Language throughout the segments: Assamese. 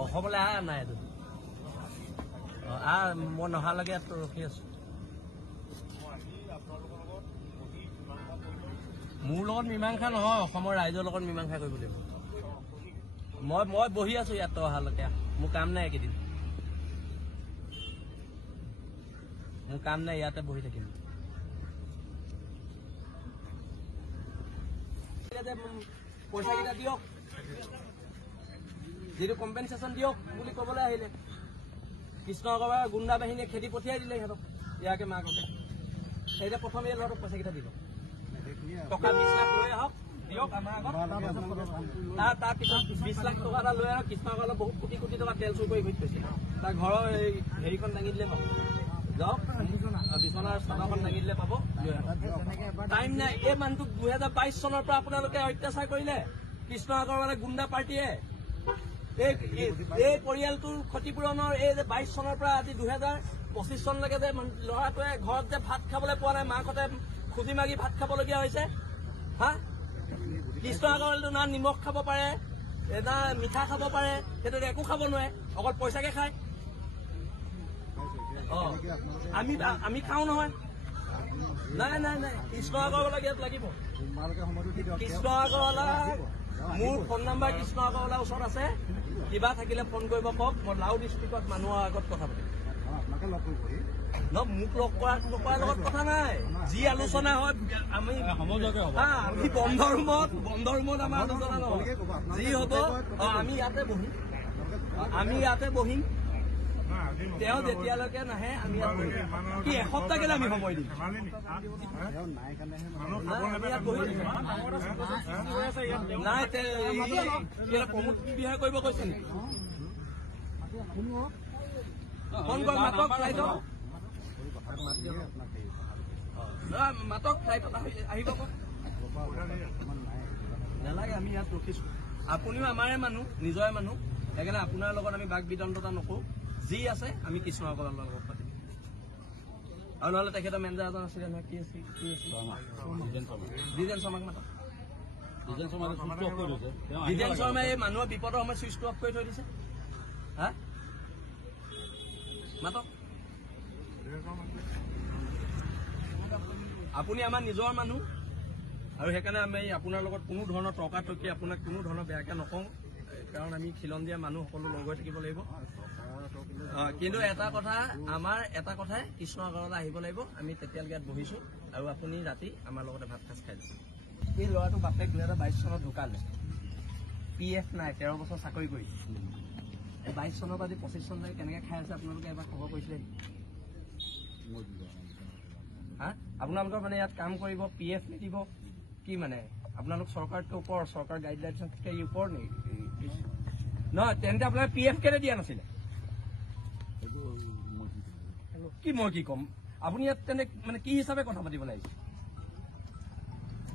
অসমলৈ নাই এইটো মই নহালৈকে ইয়াত ৰখি আছো মোৰ লগত মীমাংসা নহয় অসমৰ ৰাইজৰ লগত মীমাংসা কৰিব লাগিব মই বহি আছো ইয়াত অহালৈকে মোৰ কাম নাই এইকেইদিন মোৰ কাম নাই ইয়াতে বহি থাকিম পইচা কেইটা দিয়ক যিটো কম্পেনচেশ্যন দিয়ক বুলি ক'বলৈ আহিলে কৃষ্ণনগৰৰ গুণ্ডা বাহিনীয়ে খেদি পঠিয়াই দিলে সিহঁতক ইয়াকে মাককে সেইটা প্ৰথমে ল'ৰাটোক পইচা কেইটা দিব টকা 20 লাখ লৈ আহক দিয়ক আমাৰ আগত তাৰ পিছত 20 লাখ টকা এটা লৈ আহক কৃষ্ণনগৰৰ বহুত কোটি কোটি টকা তেল চুৰ কৰি গৈছে তাৰ ঘৰৰ হেৰিখন দাঙি দিলে পাব যাওক বিচনাৰ চাদৰখন দাঙি দিলে পাব টাইম নাই এই মানুহটোক 2022 চনৰ পৰা আপোনালোকে অত্যাচাৰ কৰিলে কৃষ্ণনগৰৰ গুণ্ডা পাৰ্টীয়ে এই পৰিয়ালটোৰ ক্ষতিপূৰণৰ এই যে 22 চনৰ পৰা আজি 2025 চনলৈকে যে ল'ৰাটোৱে ঘৰত যে ভাত খাবলৈ পোৱা নাই মাকহঁতে খুজি মাগি ভাত খাবলগীয়া হৈছে হা কৃষ্ণনগৰটো না নিমখ খাব পাৰে না মিঠা খাব পাৰে সেইটো একো খাব নোৱাৰে অকল পইচাকে খায় আমি খাওঁ নহয় নাই নাই নাই কৃষ্ণনগৰলৈ ইয়াত লাগিব কৃষ্ণনগৰলৈ মোৰ ফোন নম্বৰ কৃষ্ণনগৰলৈ ওচৰত আছে কিবা থাকিলে ফোন কৰিব কওক মই লাউ ডিষ্ট্ৰিক্টত মানুহৰ আগত কথা পাতিম মোক লগ কৰাৰ লগত কথা নাই যি আলোচনা হয় আমি বন্ধ ৰুমত আমাৰ আলোচনা নহয় যি হ'ব আমি ইয়াতে বহিম তেওঁ যেতিয়ালৈকে নাহে আমি কি এসপ্তাহ কেলে আমি সময় দিম নাই প্ৰমোদ বিহাৰ কৰিব কৈছে নেকি ফোন কৰ মাতক ফ্লাইটত মাতক ফ্লাইটত আহিব নালাগে আমি ইয়াত ৰখিছো আপুনিও আমাৰে মানুহ নিজৰে মানুহ সেইকাৰণে আপোনাৰ লগত আমি বাক বিতণ্ডতা নকৰো যি আছে আমি কৃষ্ণনগৰৰ লগত পাতিম আৰু নহ'লে তেখেতৰ মেনেজাৰ এজন আছিলে নহয় কি আছে দ্বিজেন শৰ্মাক মাতক দ্বিজেন শৰ্মাই এই মানুহৰ বিপদৰ সময়ত চুইচটো অফ কৰি থৈ দিছে হা মাতক আপুনি আমাৰ নিজৰ মানুহ আৰু সেইকাৰণে আমি আপোনাৰ লগত কোনো ধৰণৰ তৰ্কাতৰ্কি আপোনাক কোনো ধৰণৰ বেয়াকে নকওঁ কাৰণ আমি খিলঞ্জীয়া মানুহ সকলো লগ হৈ থাকিব লাগিব কিন্তু আমাৰ এটা কথাই কৃষ্ণনগৰলৈ আহিব লাগিব আমি তেতিয়ালৈকে ইয়াত বহিছো আৰু আপুনি ৰাতি আমাৰ লগতে ভাত সাজ খাই যাব এই ল'ৰাটো বাপেক 2022 চনত ঢুকালে PF নাই 13 বছৰ চাকৰি কৰি 22 চনৰ পৰা 25 চনলৈকে কেনেকে খাই আছে আপোনালোকে এবাৰ খবৰ কৰিছিলে হা আপোনালোকৰ মানে ইয়াত কাম কৰিব PF নিদিব কি মানে আপোনালোক চৰকাৰটো ওপৰ চৰকাৰ গাইডলাইনছতকৈ ওপৰ নেকি নহয় তেন্তে আপোনাৰ PF কেলে দিয়া নাছিলে কি মই কি ক'ম আপুনি ইয়াত তেনে মানে কি হিচাপে কথা পাতিব লাগিছে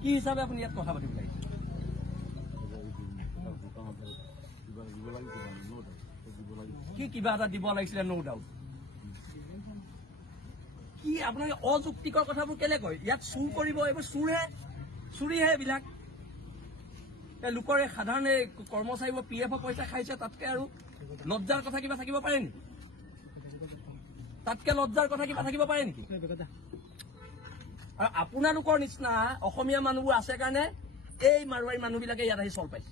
কি হিচাপে আপুনি ইয়াত কথা পাতিব লাগিছে কি কিবা এটা দিব লাগিছিলে ন' ডাউট কি আপোনালোকে অযুক্তিকৰ কথাবোৰ কেলে কয় ইয়াত চুৰ কৰিব এইবোৰ চুৰিহে এইবিলাক লোকৰ সাধাৰণ কৰ্মচাৰীবোৰ PFৰ পইচা খাইছে তাতকে আৰু লজ্জাৰ কথা কিবা থাকিব পাৰে নেকি তাতকে লজ্জাৰ কথা কিবা থাকিব পাৰে নেকি আৰু আপোনালোকৰ নিচিনা অসমীয়া মানুহবোৰ আছে কাৰণে এই মাৰোৱাৰী মানুহবিলাকে ইয়াত আহি চল পাইছে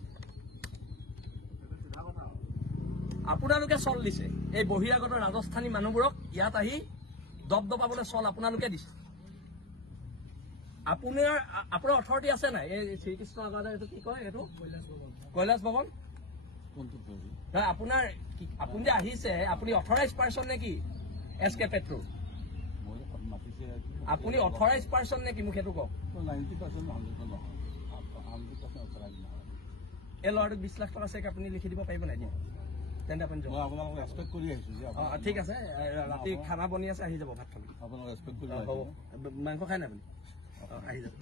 আপোনালোকে চল দিছে এই বহিৰাগত ৰাজস্থানী মানুহবোৰক ইয়াত আহি দবদবাবলৈ চল আপোনালোকে দিছে আপোনাৰ অথৰিটি আছে নাই এই শ্ৰীকৃষ্ণ আগতে এইটো কি কয় এইটো কৈলাশ ভৱন আপোনাৰ আপুনি যে আহিছে আপুনি অথৰাইজ পাৰ্চন নেকি SK পেট্ৰ আপুনি অথৰাইজ পাৰ্চন নেকি মোক সেইটো কওক এই ল'ৰাটোক 20 লাখ টকা চেক আপুনি লিখি দিব পাৰিব নাই তেন্তে আপুনি ঠিক আছে ৰাতি খানা বনি আছে আহি যাব ভাত খাব মাংস খাই নাই আপুনি আহি যাব